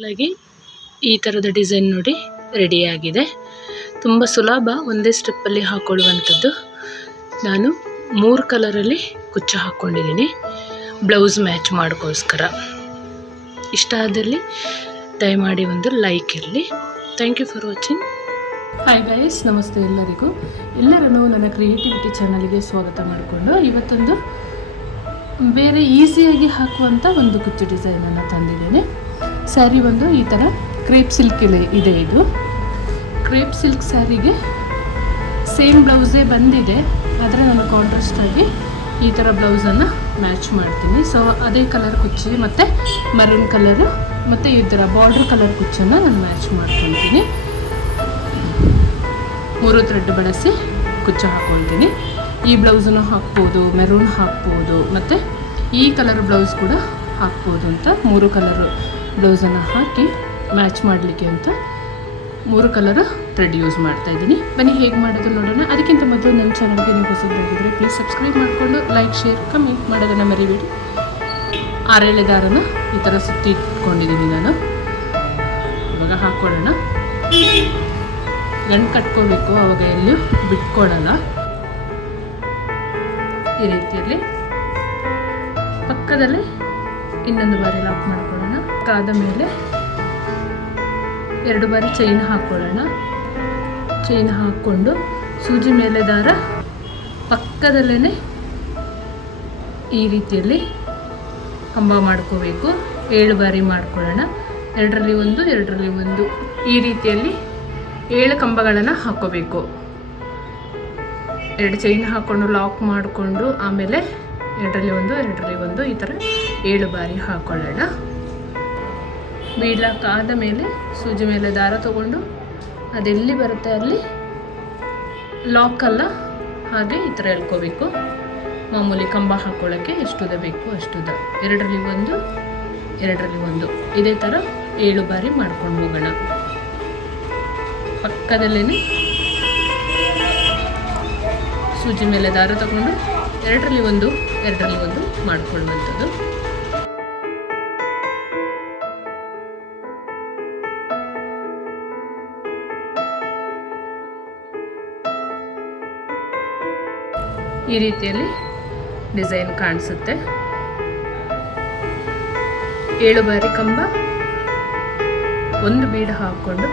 ಹಾಗಾಗಿ ಈ ಥರದ ಡಿಸೈನ್ ನೋಡಿ ರೆಡಿಯಾಗಿದೆ. ತುಂಬ ಸುಲಭ, ಒಂದೇ ಸ್ಟೆಪ್ಪಲ್ಲಿ ಹಾಕೊಳ್ಳುವಂಥದ್ದು. ನಾನು 3 ಕಲರಲ್ಲಿ ಕುಚ್ಚು ಹಾಕ್ಕೊಂಡಿದ್ದೀನಿ ಬ್ಲೌಸ್ ಮ್ಯಾಚ್ ಮಾಡೋಕ್ಕೋಸ್ಕರ. ಇಷ್ಟ ಆದಲ್ಲಿ ದಯಮಾಡಿ ಒಂದು ಲೈಕ್ ಇರಲಿ. Thank you for watching. Hi guys, ನಮಸ್ತೆ ಎಲ್ಲರಿಗೂ. ಎಲ್ಲರನ್ನೂ ನನ್ನ ಕ್ರಿಯೇಟಿವಿಟಿ ಚಾನಲ್ಗೆ ಸ್ವಾಗತ ಮಾಡಿಕೊಂಡು ಇವತ್ತೊಂದು ಬೇರೆ ಈಸಿಯಾಗಿ ಹಾಕುವಂಥ ಒಂದು ಕುಚ್ಚು ಡಿಸೈನನ್ನು ತಂದಿದ್ದೇನೆ. ಸ್ಯಾರಿ ಒಂದು ಈ ಥರ ಕ್ರೇಪ್ ಸಿಲ್ಕ್ ಇದೆ. ಇದು ಕ್ರೇಪ್ ಸಿಲ್ಕ್ ಸ್ಯಾರಿಗೆ ಸೇಮ್ ಬ್ಲೌಸೇ ಬಂದಿದೆ, ಆದರೆ ನಾನು ಕಾಂಟ್ರಾಸ್ಟಾಗಿ ಈ ಥರ ಬ್ಲೌಸನ್ನು ಮ್ಯಾಚ್ ಮಾಡ್ತೀನಿ. ಸೊ ಅದೇ ಕಲರ್ ಕುಚ್ಚು ಮತ್ತು ಮರೂನ್ ಕಲರು ಮತ್ತು ಈ ಥರ ಬಾರ್ಡ್ರ್ ಕಲರ್ ಕುಚ್ಚನ್ನು ನಾನು ಮ್ಯಾಚ್ ಮಾಡ್ಕೊಳ್ತೀನಿ. 3 ಥ್ರೆಡ್ ಬಳಸಿ ಕುಚ್ಚು ಹಾಕ್ಕೊಳ್ತೀನಿ. ಈ ಬ್ಲೌಸನ್ನು ಹಾಕ್ಬೋದು, ಮೆರೂನ್ ಹಾಕ್ಬೋದು, ಮತ್ತು ಈ ಕಲರ್ ಬ್ಲೌಸ್ ಕೂಡ ಹಾಕ್ಬೋದು ಅಂತ 3 ಕಲರ್ ಬ್ಲೌಸನ್ನು ಹಾಕಿ ಮ್ಯಾಚ್ ಮಾಡಲಿಕ್ಕೆ ಅಂತ 3 ಕಲರ್ ಥ್ರೆಡ್ ಯೂಸ್ ಮಾಡ್ತಾಯಿದ್ದೀನಿ. ಬನ್ನಿ ಹೇಗೆ ಮಾಡೋದು ನೋಡೋಣ. ಅದಕ್ಕಿಂತ ಮೊದಲು ನನ್ನ ಚಾನಲ್ಗೆ ನೀವು ಹೊಸದಾಗಿದ್ದರೆ ಪ್ಲೀಸ್ ಸಬ್ಸ್ಕ್ರೈಬ್ ಮಾಡಿಕೊಂಡು ಲೈಕ್, ಶೇರ್, ಕಮೆಂಟ್ ಮಾಡೋದನ್ನು ಮರಿಬೇಡಿ. 6 ದಾರನ ಈ ಥರ ಸುತ್ತಿ ಇಟ್ಕೊಂಡಿದ್ದೀನಿ ನಾನು. ಇವಾಗ ಹಾಕ್ಕೊಳ್ಳೋಣ. ಗಂಟು ಕಟ್ಕೋಬೇಕು, ಅವಾಗ ಎಲ್ಲೂ ಬಿಟ್ಕೊಳ್ಳಲ್ಲ. ಈ ರೀತಿಯಲ್ಲಿ ಪಕ್ಕದಲ್ಲಿ ಇನ್ನೊಂದು ಬಾರಿ ಲಾಕ್ ಮಾಡ್ಕೊಳ್ಳೋಣ. ಕಾದ ಮೇಲೆ 2 ಬಾರಿ ಚೈನ್ ಹಾಕ್ಕೊಳ್ಳೋಣ. ಚೈನ್ ಹಾಕ್ಕೊಂಡು ಸೂಜಿ ಮೇಲೆ ದಾರ ಪಕ್ಕದಲ್ಲೇ ಈ ರೀತಿಯಲ್ಲಿ ಕಂಬ ಮಾಡ್ಕೋಬೇಕು. 7 ಬಾರಿ ಮಾಡ್ಕೊಳ್ಳೋಣ. 2ರಲ್ಲಿ 1, 2ರಲ್ಲಿ 1, ಈ ರೀತಿಯಲ್ಲಿ 7 ಕಂಬಗಳನ್ನು ಹಾಕ್ಕೋಬೇಕು. 2 ಚೈನ್ ಹಾಕ್ಕೊಂಡು ಲಾಕ್ ಮಾಡಿಕೊಂಡು ಆಮೇಲೆ 2ರಲ್ಲಿ 1, 2ರಲ್ಲಿ 1, ಈ ಥರ 7 ಬಾರಿ ಹಾಕ್ಕೊಳ್ಳೋಣ. ಬೀಡ್ ಲಾಕ್ ಆದ ಮೇಲೆ ಸೂಜಿ ಮೇಲೆ ದಾರ ತಗೊಂಡು ಅದೆಲ್ಲಿ ಬರುತ್ತೆ ಅಲ್ಲಿ ಲಾಕಲ್ಲ, ಹಾಗೆ ಈ ಥರ ಎಳ್ಕೋಬೇಕು. ಮಾಮೂಲಿ ಕಂಬ ಹಾಕ್ಕೊಳ್ಳೋಕ್ಕೆ ಎಷ್ಟುದ ಬೇಕು ಅಷ್ಟುದ. 2ರಲ್ಲಿ 1, 2ರಲ್ಲಿ 1, ಇದೇ ಥರ 7 ಬಾರಿ ಮಾಡ್ಕೊಂಡು ಹೋಗೋಣ. ಪಕ್ಕದಲ್ಲೇ ಸೂಜಿ ಮೇಲೆ ದಾರ ತಗೊಂಡು 2ರಲ್ಲಿ 1, 2ರಲ್ಲಿ 1 ಮಾಡಿಕೊಳ್ಳುವಂಥದ್ದು. ಈ ರೀತಿಯಲ್ಲಿ ಡಿಸೈನ್ ಕಾಣಿಸುತ್ತೆ. 7 ಬಾರಿ ಕಂಬ, 1 ಬೀಡ್ ಹಾಕ್ಕೊಂಡು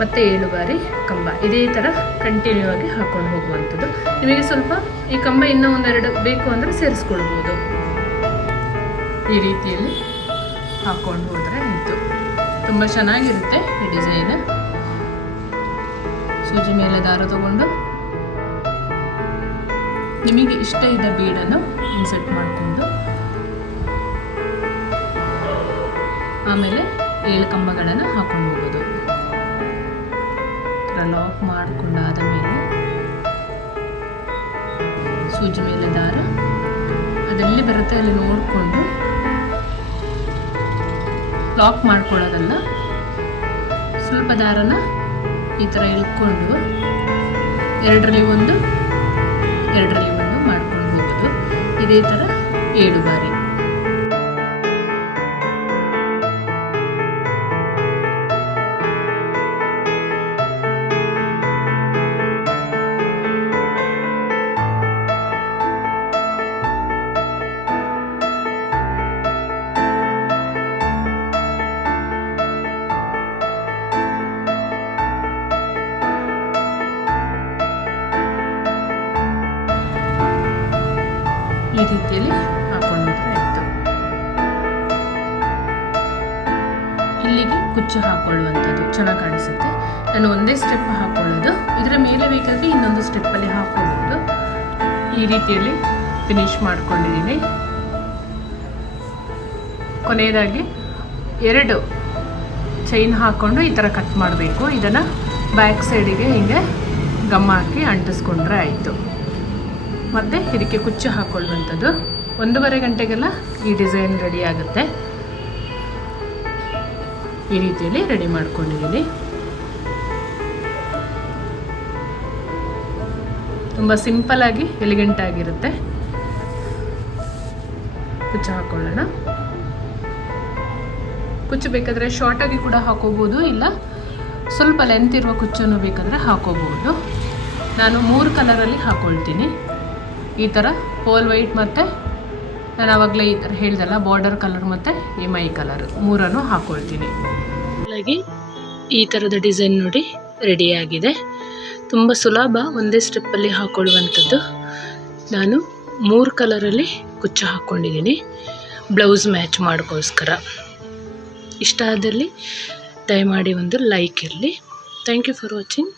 ಮತ್ತೆ 7 ಬಾರಿ ಕಂಬ, ಇದೇ ಥರ ಕಂಟಿನ್ಯೂ ಆಗಿ ಹಾಕ್ಕೊಂಡು ಹೋಗುವಂಥದ್ದು. ನಿಮಗೆ ಸ್ವಲ್ಪ ಈ ಕಂಬ ಇನ್ನೂ 1-2 ಬೇಕು ಅಂದರೆ ಸೇರಿಸ್ಕೊಳ್ಬೋದು. ಈ ರೀತಿಯಲ್ಲಿ ಹಾಕ್ಕೊಂಡು ಹೋದರೆ ಆಯಿತು. ತುಂಬ ಚೆನ್ನಾಗಿರುತ್ತೆ ಈ ಡಿಸೈನ್. ಸೂಜಿ ಮೇಲೆ ದಾರ ತಗೊಂಡು ನಿಮಗೆ ಇಷ್ಟ ಇದ್ದ ಬೀಡನ್ನು ಇನ್ಸರ್ಟ್ ಮಾಡಿಕೊಂಡು ಆಮೇಲೆ 7 ಕಂಬಗಳನ್ನು ಹಾಕ್ಕೊಂಡು ಹೋಗೋದು. ಲಾಕ್ ಮಾಡಿಕೊಂಡಾದ ಮೇಲೆ ಸೂಜಿ ಮೇಲೆ ದಾರ ಅದೆಲ್ಲಿ ಬರುತ್ತೆ ಅಲ್ಲಿ ನೋಡಿಕೊಂಡು ಲಾಕ್ ಮಾಡ್ಕೊಳ್ಳೋದಲ್ಲ, ಸ್ವಲ್ಪ ದಾರನ ಈ ಥರ ಇಳ್ಕೊಂಡು 2ರಲ್ಲಿ 1, 2ರಲ್ಲಿ 1 ಮಾಡ್ಕೊಂಡು ಹೋಗೋದು. ಇದೇ ಥರ 7 ಬಾರಿ. ಈ ರೀತಿಯಲ್ಲಿ ಹಾಕೊಂಡು ಆಯಿತು. ಇಲ್ಲಿಗೆ ಕುಚ್ಚು ಹಾಕೊಳ್ಳುವಂಥದ್ದು ಚೆನ್ನಾಗಿ ಕಾಣಿಸುತ್ತೆ. ನಾನು ಒಂದೇ ಸ್ಟೆಪ್ ಹಾಕೊಳ್ಳೋದು. ಇದರ ಮೇಲೆ ಬೇಕಾದರೆ ಇನ್ನೊಂದು ಸ್ಟೆಪ್ಪಲ್ಲಿ ಹಾಕೋಬಹುದು. ಈ ರೀತಿಯಲ್ಲಿ ಫಿನಿಶ್ ಮಾಡ್ಕೊಂಡಿದ್ದೀನಿ. ಕೊನೆಯದಾಗಿ 2 ಚೈನ್ ಹಾಕ್ಕೊಂಡು ಈ ಥರ ಕಟ್ ಮಾಡಬೇಕು. ಇದನ್ನು ಬ್ಯಾಕ್ ಸೈಡಿಗೆ ಹೀಗೆ ಗಮ್ ಹಾಕಿ ಅಂಟಿಸ್ಕೊಂಡ್ರೆ ಆಯಿತು. ಮತ್ತು ಇದಕ್ಕೆ ಕುಚ್ಚು ಹಾಕ್ಕೊಳ್ಳುವಂಥದ್ದು. 1.5 ಗಂಟೆಗೆಲ್ಲ ಈ ಡಿಸೈನ್ ರೆಡಿ ಆಗುತ್ತೆ. ಈ ರೀತಿಯಲ್ಲಿ ರೆಡಿ ಮಾಡ್ಕೊಂಡಿದ್ದೀನಿ. ತುಂಬ ಸಿಂಪಲ್ಲಾಗಿ ಎಲಿಗೆಂಟ್ ಆಗಿರುತ್ತೆ. ಕುಚ್ಚು ಹಾಕ್ಕೊಳ್ಳೋಣ. ಕುಚ್ಚು ಬೇಕಾದರೆ ಶಾರ್ಟಾಗಿ ಕೂಡ ಹಾಕೋಬೋದು, ಇಲ್ಲ ಸ್ವಲ್ಪ ಲೆಂತ್ ಇರುವ ಕುಚ್ಚನ್ನು ಬೇಕಾದರೆ ಹಾಕೋಬಹುದು. ನಾನು 3 ಕಲರಲ್ಲಿ ಹಾಕ್ಕೊಳ್ತೀನಿ. ಈ ಥರ ಪೋಲ್ ವೈಟ್ ಮತ್ತು ನಾನು ಆವಾಗಲೇ ಈ ಥರ ಹೇಳ್ದಲ್ಲ ಬಾರ್ಡರ್ ಕಲರ್ ಮತ್ತು ಈ ಮೈ ಕಲರ್ ಮೂರನ್ನು ಹಾಕ್ಕೊಳ್ತೀನಿ. ಹಾಗಾಗಿ ಈ ಥರದ ಡಿಸೈನ್ ನೋಡಿ ರೆಡಿಯಾಗಿದೆ. ತುಂಬ ಸುಲಭ, ಒಂದೇ ಸ್ಟೆಪ್ಪಲ್ಲಿ ಹಾಕ್ಕೊಳ್ಳುವಂಥದ್ದು. ನಾನು 3 ಕಲರಲ್ಲಿ ಕುಚ್ಚು ಹಾಕ್ಕೊಂಡಿದ್ದೀನಿ ಬ್ಲೌಸ್ ಮ್ಯಾಚ್ ಮಾಡೋಕ್ಕೋಸ್ಕರ. ಇಷ್ಟ ಆದಲ್ಲಿ ದಯಮಾಡಿ ಒಂದು ಲೈಕ್ ಇರಲಿ. Thank you for watching.